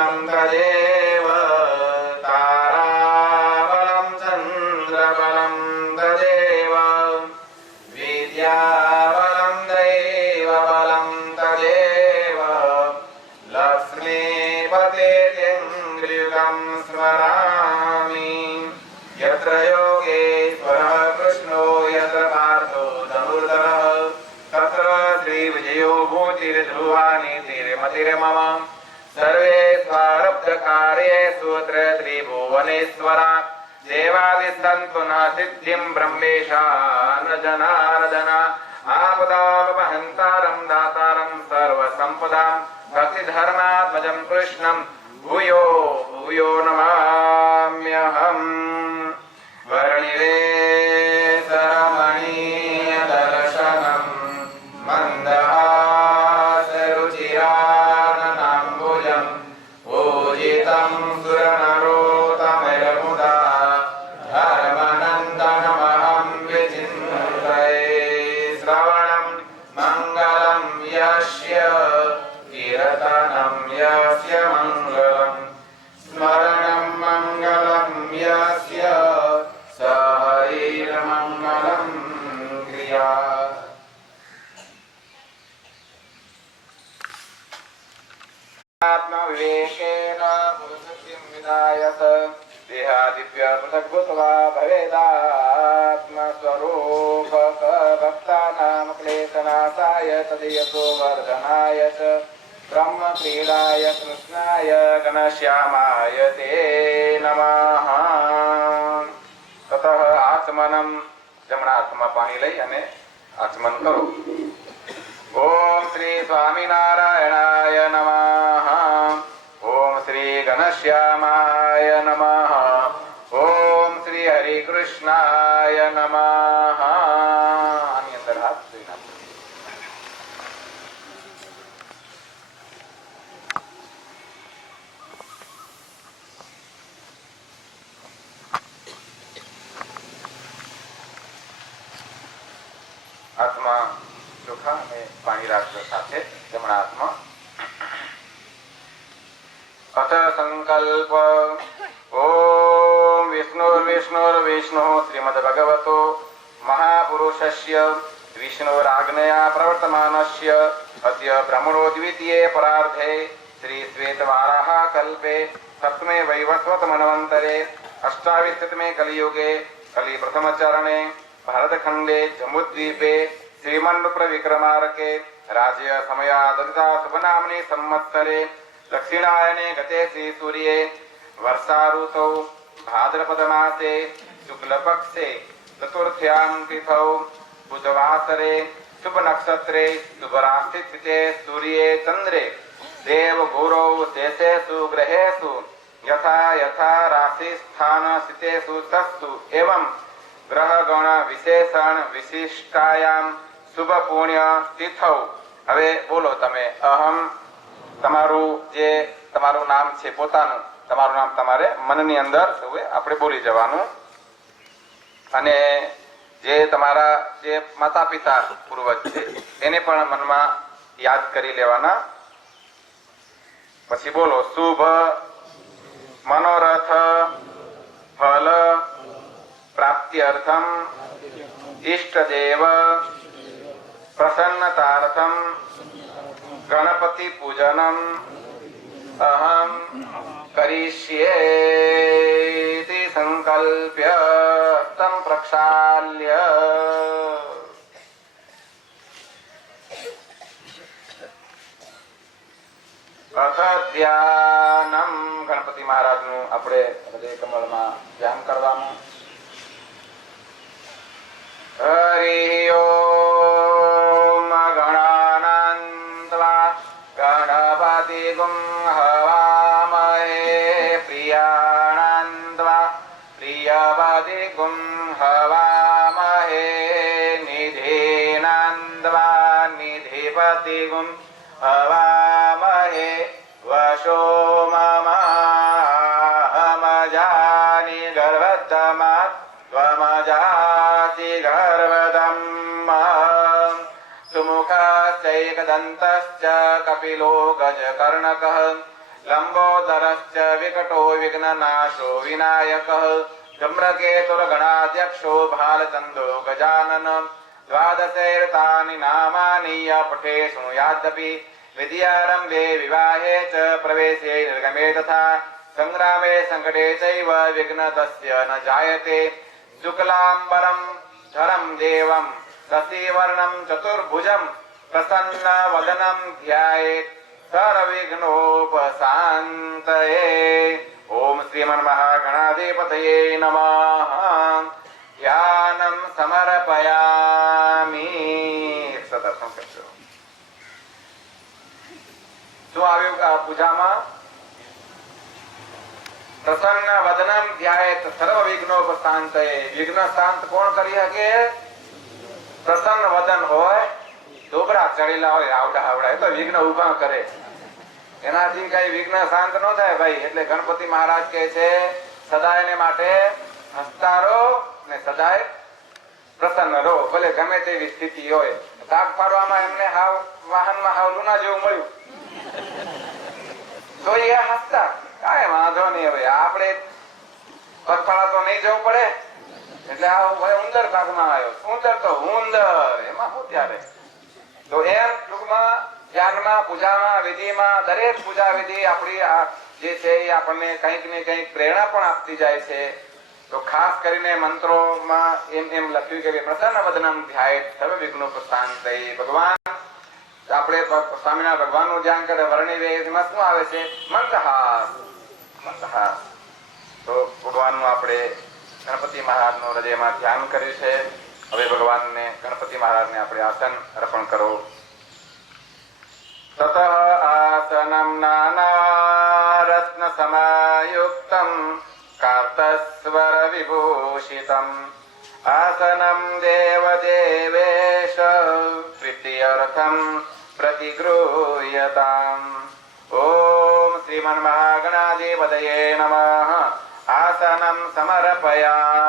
कृष्णं तदेव ताराबलं चन्द्रबलं तदेव विद्याबलं दैवबलं तदेव लक्ष्मीपतेन्द्रियुगं स्मरामि यत्र योगेश्वरः कृष्णो यत्र पार्थो धनुर्धरः तत्र श्रीविजयो भूतिर्ध्रुवा नीतिर्मतिर्मम सर्वे स्वारब्धकार्येषु त्रिभुवनेश्वरा देवादिसन्तु न सिद्धिं ब्रह्मेशा न जनार्दन आपदामपहन्तारं दातारं सर्वसम्पदां भक्तिधर्मात्मजं कृष्णं भूयो भूयो नमाम्यहम् वर्णिवेशरमणीयदर्शनं मन्दहासरुचिराननाम्बुजं पूजितं सुरनरोत्तमैर्मुदा धर्मनन्दनमहं विचिन्तये श्रवणं मङ्गलं यस्य कीर्तनं यस्य मङ्गलं स्मरणं मङ्गलं यस्य सहैर्मङ्गलं क्रिया। आत्मविवेकेन पुरुषसिद्धिं विधायत देहादिभ्य पृथक् भूत्वा भवेदात्मस्वरूपक भक्तानां क्लेशनाशाय तदीयतो वर्धनाय च ब्रह्मक्रीडाय कृष्णाय घनश्यामाय ते नमः। ततः आचमनं जमणा हाथમાં પાણી લઈ અને આચમન કરો। ओम श्री स्वामीनारायणाय नमः। ओम श्री घनश्यामाय नमः। ओम श्री हरिकृष्णाय नमः। આની અંદર હાથ જોઈ નાખો। હાથમાં ચોખા અને પાણી રાખવા સાથે જમણા હાથમાં। અથ સંકલ્પ ઓમ વિષ્ણુર્વિષ્ણુર્વિષ્ણુ શ્રીમદ્ભગવતો મહાપુરુષસ્ય વિષ્ણુરાજ્ઞયા પ્રવર્તમાનસ્ય અદ્ય બ્રહ્મણો દ્વિતીये પરાર્ધે શ્રી શ્વેતવારાહ કલ્પે સપ્તમે વૈવસ્વત મન્વંતરે અષ્ટાવિંશતિમે કલિયુગે કલિ પ્રથમચરણે ભારતખંડે જમ્બુદ્વીપે श्रीमन्नुप्र विक्रमार्के राज्य समयादता शुभनाम्नि संवत्सरे दक्षिणायने गते श्री सूर्ये वर्षा ऋतौ भाद्रपद मासे शुक्लपक्षे चतुर्थ्यां तिथौ बुधवासरे शुभ नक्षत्रे शुभ राशि स्थिते सूर्ये चंद्रे देव गुरौ शेषेषु ग्रहेषु यथा यथा राशि स्थान स्थितेषु तस्तु एवं ग्रह गण विशेषण विशिष्टायाम शुभ पुण्य तिथौ। હવે બોલો તમે અહમ તમારું જે તમારું નામ છે પોતાનું તમારું નામ તમારે મનની અંદર આપણે બોલી જવાનું અને જે તમારા જે માતા પિતા પૂર્વજ છે એને પણ મનમાં યાદ કરી લેવાના। પછી બોલો શુભ મનોરથ ફલ प्राप्त्यर्थम इष्टदेव प्रसन्नतार्थम गणपति पूजनम अहम करिष्ये इति संकल्प्य तं प्रक्षाल्य अथ ध्यानम गणपति महाराज नु આપણે હૃદય કમળમાં ધ્યાન કરવાનું। हरि ओम गणानान्त्वा गणपतिगुं हवामहे प्रियाणान्त्वा प्रियपतिगुं हवामहे निधीनान्त्वा निधिपतिगुं हवामहे वशो ममाहमजानि गर्भतमात् त्वमजासि गर्भदम् सुमुखश्चैकदन्तश्च कपिलो गजकर्णकः लंबोदरश्च विकटो विघ्ननाशो विनायकः धूम्रकेतुर्गणाध्यक्षो भालचन्द्रो गजानन द्वादशैर्तानि नामानि य पठे शृणुयादपि विद्यारम्भे विवाहे च प्रवेशे निर्गमे तथा संग्रामे संकटे चैव विघ्नतस्य न जायते शुक्लाम्बरं धरं देवं शशिवर्णं चतुर्भुजं प्रसन्नवदनं ध्यायेत् सर्वविघ्नोपशान्तये। ओम श्रीमन्महागणाधिपतये नमः। ध्यानं समर्पयामि। सदर्शन करજો। શું આવ્યું આ પૂજામાં? પ્રસન્ન વદનમ ધ્યાયેત સર્વ વિઘ્નોપશાંતયે। વિઘ્ન શાંત કોણ કરી શકે? પ્રસન્ન વદન હોય, ડોબરા ચડેલા હોય, આવડા આવડા, એ તો વિઘ્ન ઉભા કરે, એનાથી કઈ વિઘ્ન શાંત ન થાય ભાઈ। એટલે ગણપતિ મહારાજ કહે છે સદાય ને માટે હસતા રહો ને સદાય પ્રસન્ન રહો, ભલે ગમે તેવી સ્થિતિ હોય। તાક પાડવામાં એમને હાવ વાહનમાં હાવ લુના જેવું મળ્યું તો એ હસતા, કાંઈ વાંધો નહીં, હવે આપણે પગપાળા તો નહીં જવું પડે। એટલે આ ઉંદર ભાગમાં આવ્યો, ઉંદર તો ઉંદર, એમાં શું ત્યારે। તો એમ ટૂંકમાં ધ્યાનમાં, પૂજામાં, વિધિમાં, દરેક પૂજા વિધિ આપણી આ જે છે એ આપણને કંઈક ને કંઈક પ્રેરણા પણ આપતી જાય છે। તો ખાસ કરીને મંત્રોમાં એમ લખ્યું કે પ્રસન્ન વદનમ ધ્યાયેત સર્વ વિઘ્નોપશાંતયે। ભગવાન આપણે સ્વામિનારાયણ ભગવાનનું ધ્યાન કરે, વર્ણિ વેદમાં શું આવે છે? મંદહાસ, મંદહાસ। તો ભગવાનનું આપણે ગણપતિ મહારાજનું હૃદયમાં ધ્યાન કર્યું છે। હવે ભગવાનને, ગણપતિ મહારાજને આપણે આસન અર્પણ કરો। તતઃ આસનમ નાનારત્ન સમાયુક્તમ કાર્તસ્વર વિભૂષિતમ આસનમ દેવદેવેશ પ્રીત્યર્થમ प्रतिगृह्यताम्। ओम श्रीमन्महागणाधिपतये नमः। आसनं समर्पयामि।